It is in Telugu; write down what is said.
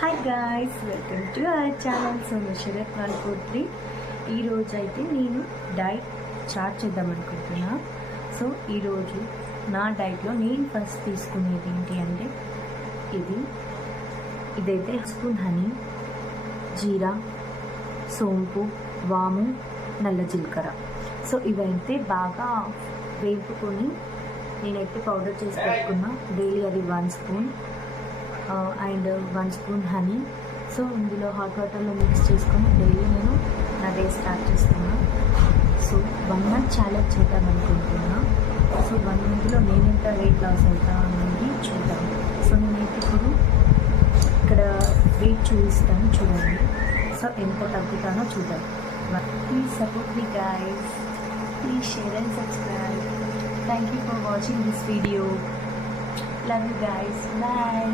Hi guys, welcome to our channel. So Sharath 143. ఈరోజు అయితే నేను డైట్ స్టార్ట్ చేద్దాం అనుకుంటున్నా. సో ఈరోజు నా డైట్లో నేను ఫస్ట్ తీసుకునేది ఏంటి అంటే ఇదైతే స్పూన్ హనీ, జీరా, సోంపు, వాము, నల్ల జీలకర్ర. సో ఇవైతే బాగా వేపుకొని నేనైతే పౌడర్ చేసి పెట్టుకున్నా. డైలీ అది 1 spoon and 1 spoon honey. So ఇందులో హాట్ వాటర్లో మిక్స్ చేసుకొని డైలీ నేను నా డే స్టార్ట్ చేస్తున్నా. సో 1 మంత్ ఛాలెంజ్ చేద్దాం అనుకుంటున్నా. సో 1 మంత్లో నేను ఎంత వెయిట్ లాస్ అవుతా అనేది చూద్దాం. సో నేనైతే ఇప్పుడు ఇక్కడ వెయిట్ చూపిస్తాను, చూడండి. సో ఎంత తగ్గుతానో చూద్దాం. Please support me guys, please share and subscribe. Thank you for watching this video. Love you guys. Bye.